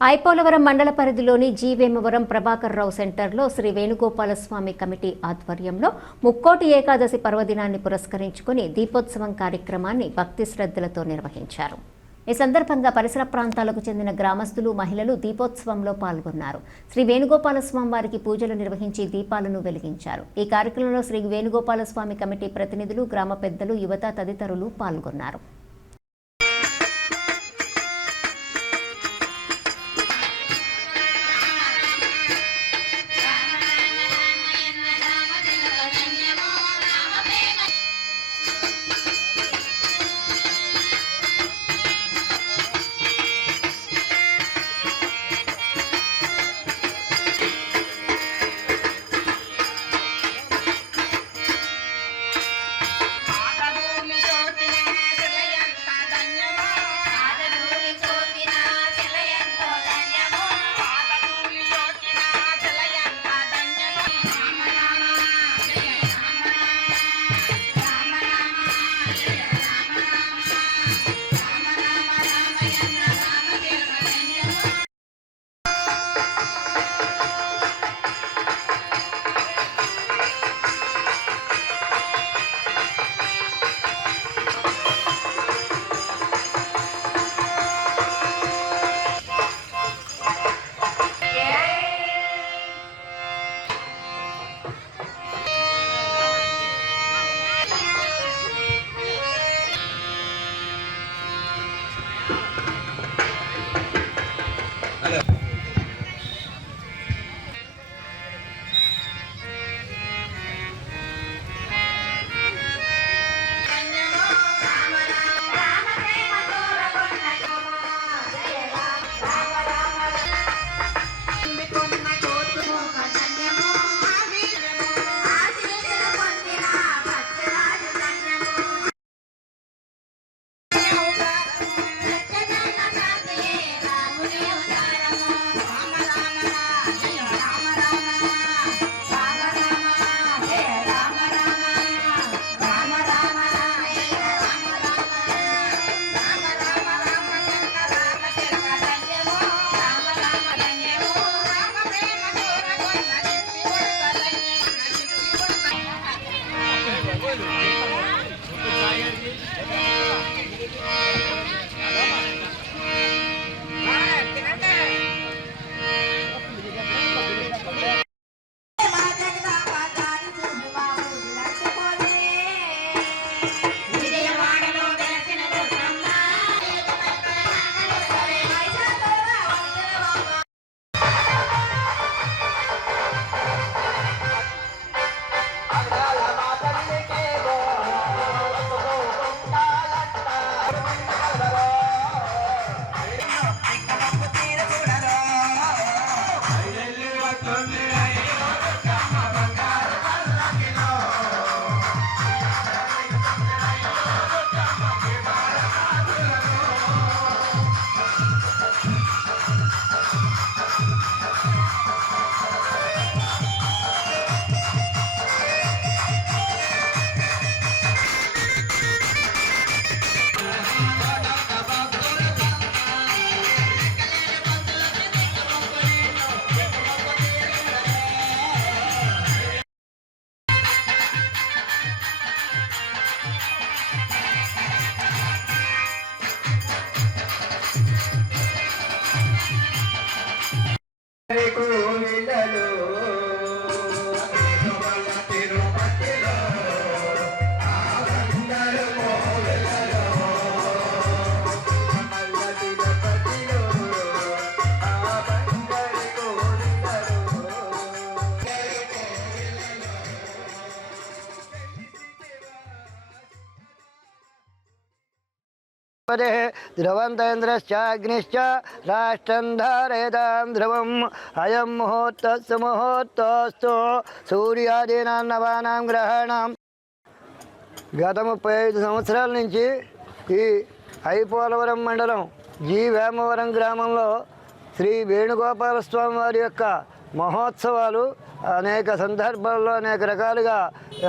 ఐపోలవరం మండల పరిధిలోని జి వేమవరం ప్రభాకర్ రావు సెంటర్లో శ్రీ వేణుగోపాలస్వామి కమిటీ ఆధ్వర్యంలో ముక్కోటి ఏకాదశి పర్వదినాన్ని పురస్కరించుకుని దీపోత్సవం కార్యక్రమాన్ని భక్తి శ్రద్ధలతో నిర్వహించారు. ఈ సందర్భంగా పరిసర ప్రాంతాలకు చెందిన గ్రామస్తులు, మహిళలు దీపోత్సవంలో పాల్గొన్నారు. శ్రీ వేణుగోపాలస్వామి వారికి పూజలు నిర్వహించి దీపాలను వెలిగించారు. ఈ కార్యక్రమంలో శ్రీ వేణుగోపాలస్వామి కమిటీ ప్రతినిధులు, గ్రామ పెద్దలు, యువత తదితరులు పాల్గొన్నారు. ध्रुवन्तेन्द्रश्चाग्निश्च राष्ट्रं धारयतां ध्रुवम् अयं मुहूर्तस्य मुहूर्तोऽस्तु सूर्यादीनां नवानां ग्रहाणां గత 35 సంవత్సరాల నుంచి ఈ ఐపోలవరం మండలం జి వేమవరం గ్రామంలో శ్రీ వేణుగోపాలస్వామి వారి యొక్క మహోత్సవాలు అనేక సందర్భాల్లో అనేక రకాలుగా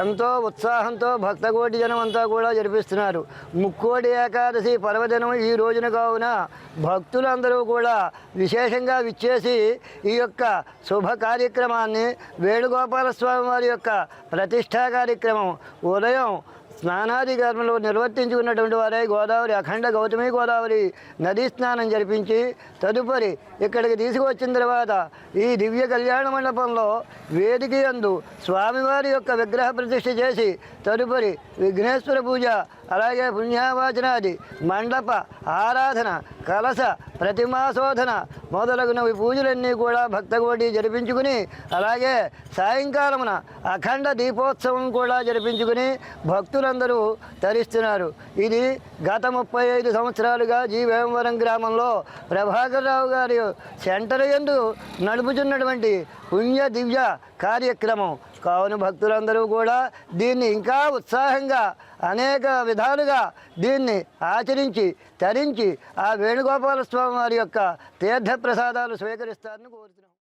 ఎంతో ఉత్సాహంతో భక్తకోటి జనం అంతా కూడా జరిపిస్తున్నారు. ముక్కోటి ఏకాదశి పర్వదినం ఈ రోజున కావున భక్తులందరూ కూడా విశేషంగా విచ్చేసి ఈ యొక్క శుభ కార్యక్రమాన్ని వేణుగోపాలస్వామి వారి యొక్క ప్రతిష్టా కార్యక్రమం ఉదయం స్నానాది కర్మలు నిర్వర్తించుకున్నటువంటి వారే గోదావరి అఖండ గౌతమి గోదావరి నదీ స్నానం జరిపించి తదుపరి ఇక్కడికి తీసుకువచ్చిన తర్వాత ఈ దివ్య కళ్యాణ మండపంలో వేదిక యందు స్వామివారి యొక్క విగ్రహ ప్రతిష్ఠ చేసి తదుపరి విఘ్నేశ్వర పూజ అలాగే పుణ్యావాచనాది మండప ఆరాధన కలశ ప్రతిమాశోధన మొదలగునవి పూజలన్నీ కూడా భక్తకోటి జరిపించుకుని అలాగే సాయంకాలమున అఖండ దీపోత్సవం కూడా జరిపించుకుని భక్తులందరూ తరిస్తున్నారు. ఇది గత 35 సంవత్సరాలుగా జీ వేమవరం గ్రామంలో ప్రభాకర్ రావు గారి సెంటర్ యందు నడుపుతున్నటువంటి పుణ్య దివ్య కార్యక్రమం కావున భక్తులందరూ కూడా దీన్ని ఇంకా ఉత్సాహంగా అనేక విధాలుగా దీన్ని ఆచరించి తరించి ఆ వేణుగోపాల స్వామి వారి యొక్క తీర్థ ప్రసాదాలు స్వీకరిస్తారని కోరుతున్నాం.